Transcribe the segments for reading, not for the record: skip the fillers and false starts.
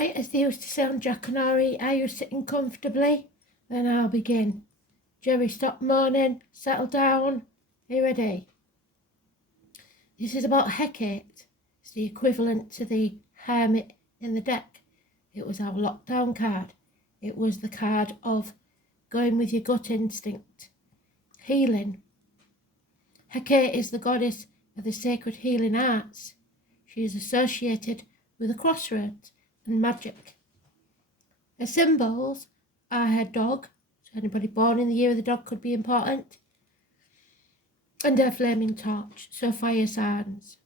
Right, as they used to say on Jackanory, are you sitting comfortably? Then I'll begin. Jerry, stop moaning, settle down. Are you ready? This is about Hecate. It's the equivalent to the hermit in the deck. It was our lockdown card. It was the card of going with your gut instinct. Healing. Hecate is the goddess of the sacred healing arts. She is associated with the crossroads and magic. Her symbols are her dog, so anybody born in the year of the dog could be important, and her flaming torch, so fire signs.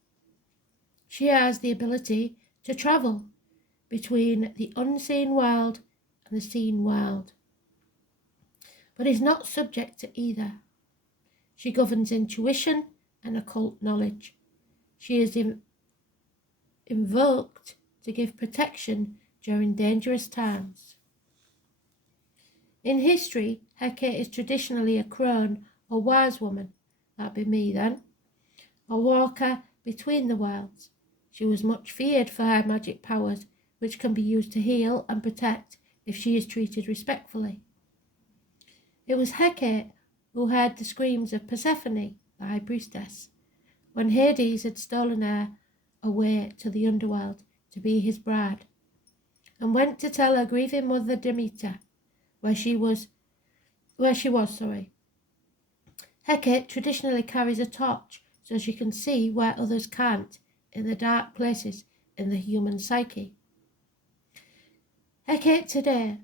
She has the ability to travel between the unseen world and the seen world, but is not subject to either. She governs intuition and occult knowledge. She is invoked to give protection during dangerous times. In history, Hecate is traditionally a crone or wise woman, that'd be me then, a walker between the worlds. She was much feared for her magic powers, which can be used to heal and protect if she is treated respectfully. It was Hecate who heard the screams of Persephone, the high priestess, when Hades had stolen her away to the underworld to be his bride, and went to tell her grieving mother Demeter where she was. Hecate traditionally carries a torch so she can see where others can't in the dark places in the human psyche. Hecate today.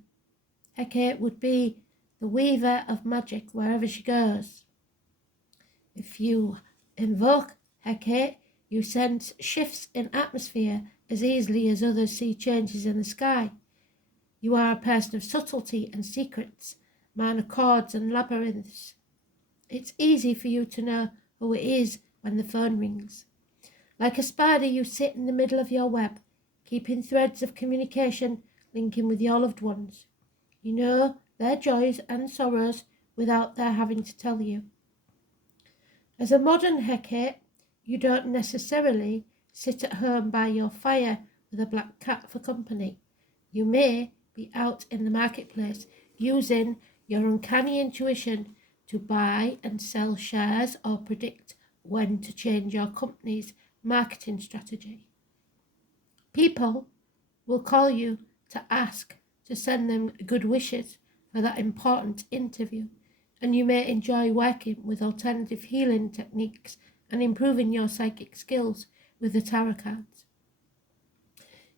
Hecate would be the weaver of magic wherever she goes. If you invoke Hecate, you sense shifts in atmosphere as easily as others see changes in the sky. You are a person of subtlety and secrets, minor chords and labyrinths. It's easy for you to know who it is when the phone rings. Like a spider, you sit in the middle of your web, keeping threads of communication linking with your loved ones. You know their joys and sorrows without their having to tell you. As a modern Hecate, you don't necessarily sit at home by your fire with a black cat for company. You may be out in the marketplace using your uncanny intuition to buy and sell shares or predict when to change your company's marketing strategy. People will call you to ask to send them good wishes for that important interview, and you may enjoy working with alternative healing techniques and improving your psychic skills with the tarot cards.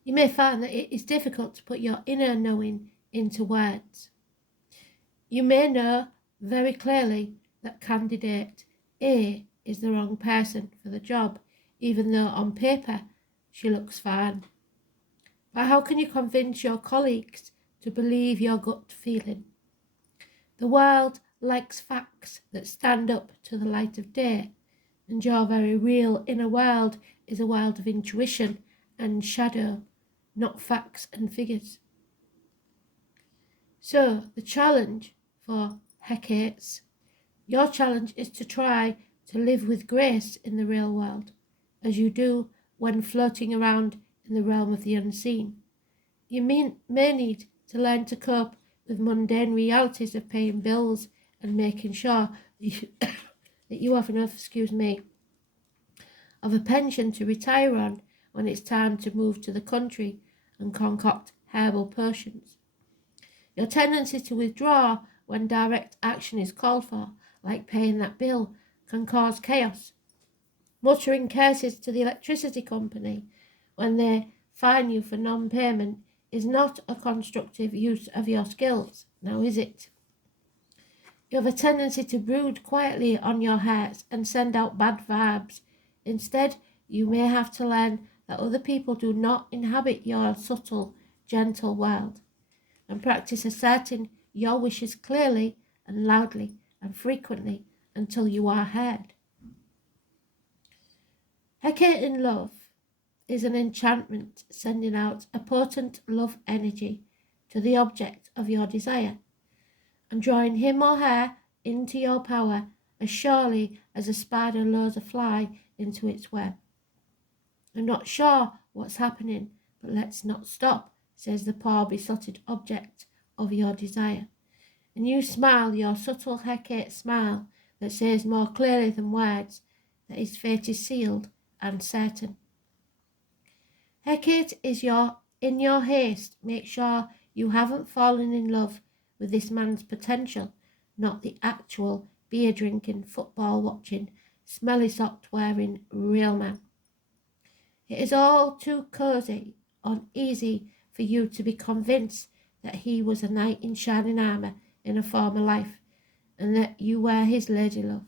You may find that it is difficult to put your inner knowing into words. You may know very clearly that candidate A is the wrong person for the job, even though on paper she looks fine. But how can you convince your colleagues to believe your gut feeling? The world likes facts that stand up to the light of day, and your very real inner world is a world of intuition and shadow, not facts and figures. So the challenge for Hecates, your challenge is to try to live with grace in the real world, as you do when floating around in the realm of the unseen. You may need to learn to cope with mundane realities of paying bills and making sure that you have enough, of a pension to retire on when it's time to move to the country and concoct herbal potions. Your tendency to withdraw when direct action is called for, like paying that bill, can cause chaos. Muttering curses to the electricity company when they fine you for non-payment is not a constructive use of your skills, now is it? You have a tendency to brood quietly on your hurts and send out bad vibes. Instead, you may have to learn that other people do not inhabit your subtle, gentle world, and practice asserting your wishes clearly and loudly and frequently until you are heard. Hecate in love is an enchantment sending out a potent love energy to the object of your desire and drawing him or her into your power as surely as a spider lures a fly into its web. I'm not sure what's happening, but let's not stop says the poor besotted object of your desire. And you smile your subtle Hecate smile that says more clearly than words that his fate is sealed and certain. Hecate is in your haste. Make sure you haven't fallen in love with this man's potential, not the actual beer drinking, football watching, smelly socked wearing real man. It is all too cosy and easy for you to be convinced that he was a knight in shining armour in a former life, and that you were his lady love.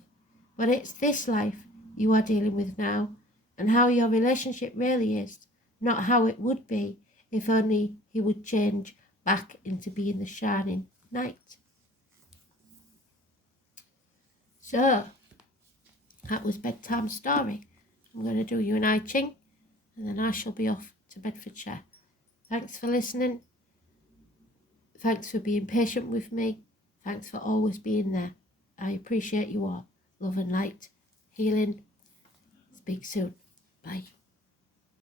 But it's this life you are dealing with now, and how your relationship really is, not how it would be if only he would change back into being the shining knight. So, that was Bedtime Story. I'm going to do you an I Ching, and then I shall be off to Bedfordshire. Thanks for listening. Thanks for being patient with me. Thanks for always being there. I appreciate you all. Love and light. Healing. Speak soon. Bye.